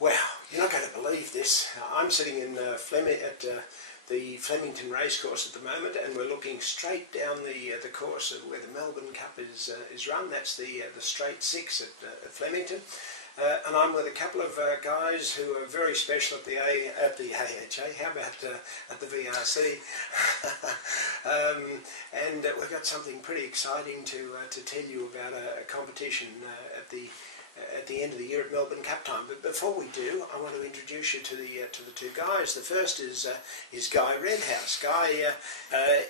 Wow, you're not going to believe this. I'm sitting in the Flemington Racecourse at the moment, and we're looking straight down the course of where the Melbourne Cup is run. That's the straight 6 at Flemington, and I'm with a couple of guys who are very special at the AHA. How about at the VRC? And we've got something pretty exciting to tell you about a competition at the end of the year at Melbourne Cup time. But before we do, I want to introduce you to the two guys. The first is Guy Redhouse. Guy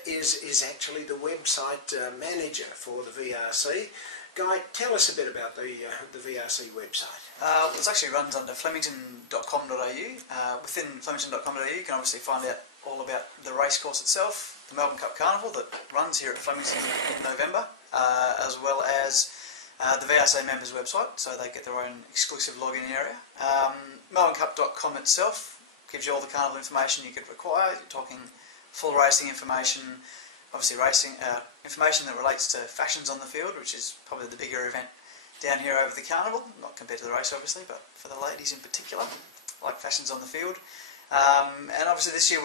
is actually the website manager for the VRC. Guy, tell us a bit about the VRC website. It actually runs under flemington.com.au. Within flemington.com.au you can obviously find out all about the racecourse itself, the Melbourne Cup Carnival that runs here at Flemington in November, as well as the VRC members website, so they get their own exclusive login area. MelbourneCup.com itself gives you all the carnival information you could require. You're talking full racing information, obviously racing information that relates to fashions on the field, which is probably the bigger event down here over the carnival, not compared to the race obviously, but for the ladies in particular, like fashions on the field. And obviously this year,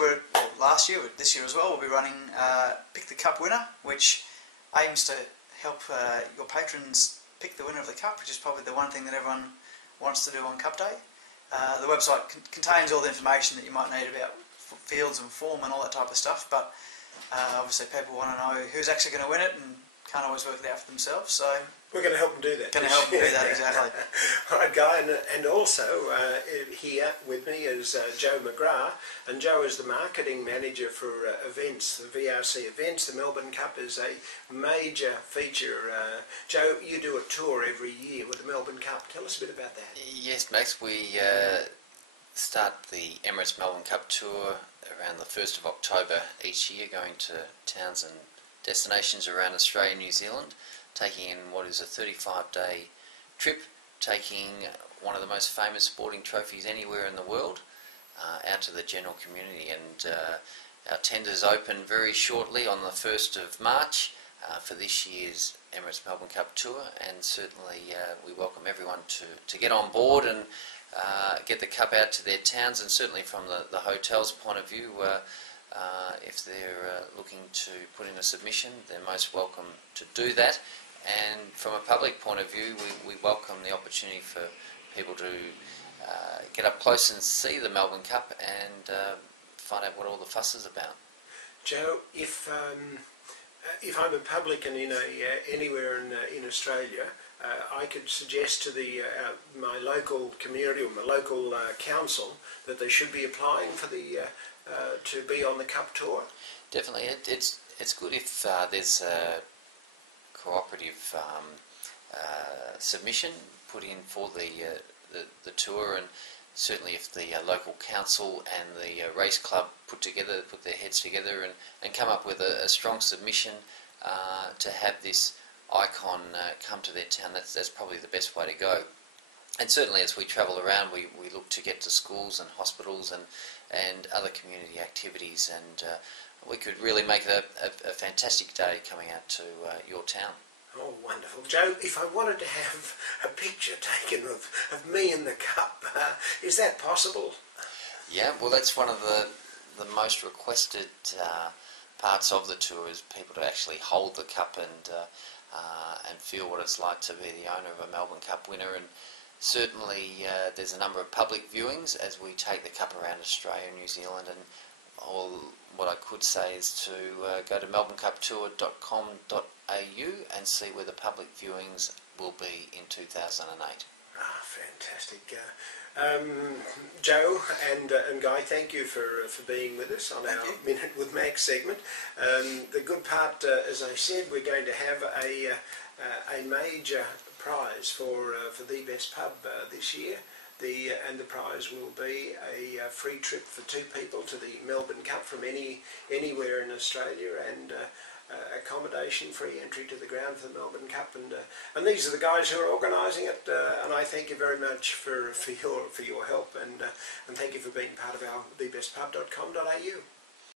this year as well, we'll be running Pick the Cup Winner, which aims to help your patrons pick the winner of the Cup, which is probably the one thing that everyone wants to do on Cup Day. The website contains all the information that you might need about fields and form and all that type of stuff, but obviously people want to know who's actually going to win it and can't always work it out for themselves, so we're going to help them do that. Going to help them do that, exactly. All right, Guy, and also here with me is Joe McGrath, and Joe is the marketing manager for events, the VRC events. The Melbourne Cup is a major feature. Joe, you do a tour every year with the Melbourne Cup. Tell us a bit about that. Yes, Max, we start the Emirates Melbourne Cup tour around the 1st of October each year, going to towns and destinations around Australia and New Zealand, taking in what is a 35-day trip, taking one of the most famous sporting trophies anywhere in the world out to the general community. And our tenders open very shortly on the 1st of March for this year's Emirates Melbourne Cup Tour, and certainly we welcome everyone to get on board and get the cup out to their towns, and certainly from the hotel's point of view, if they're looking to put in a submission, they're most welcome to do that. And from a public point of view, we welcome the opportunity for people to get up close and see the Melbourne Cup and find out what all the fuss is about. Joe, if I'm a publican anywhere in Australia, I could suggest to my local community or my local council that they should be applying for to be on the Cup Tour. Definitely, it's good if there's a cooperative submission put in for the tour, and certainly if the local council and the race club put their heads together and come up with a strong submission to have this icon come to their town, that's probably the best way to go. And certainly as we travel around, we look to get to schools and hospitals and other community activities, and we could really make it a fantastic day coming out to your town. Oh, wonderful. Joe, if I wanted to have a picture taken of me in the cup, is that possible? Yeah, well, that's one of the most requested parts of the tour, is people to actually hold the cup and feel what it's like to be the owner of a Melbourne Cup winner. And certainly there's a number of public viewings as we take the cup around Australia and New Zealand, and all what I could say is to go to melbournecuptour.com.au and see where the public viewings will be in 2008. Ah, fantastic. Joe and Guy, thank you for being with us on our Minute with Max segment. The good part, as I said, we're going to have a major prize for the best pub this year. And the prize will be a free trip for 2 people to the Melbourne Cup from anywhere in Australia, and accommodation, free entry to the ground for the Melbourne Cup. And these are the guys who are organising it, and I thank you very much for your help, and thank you for being part of our thebestpub.com.au.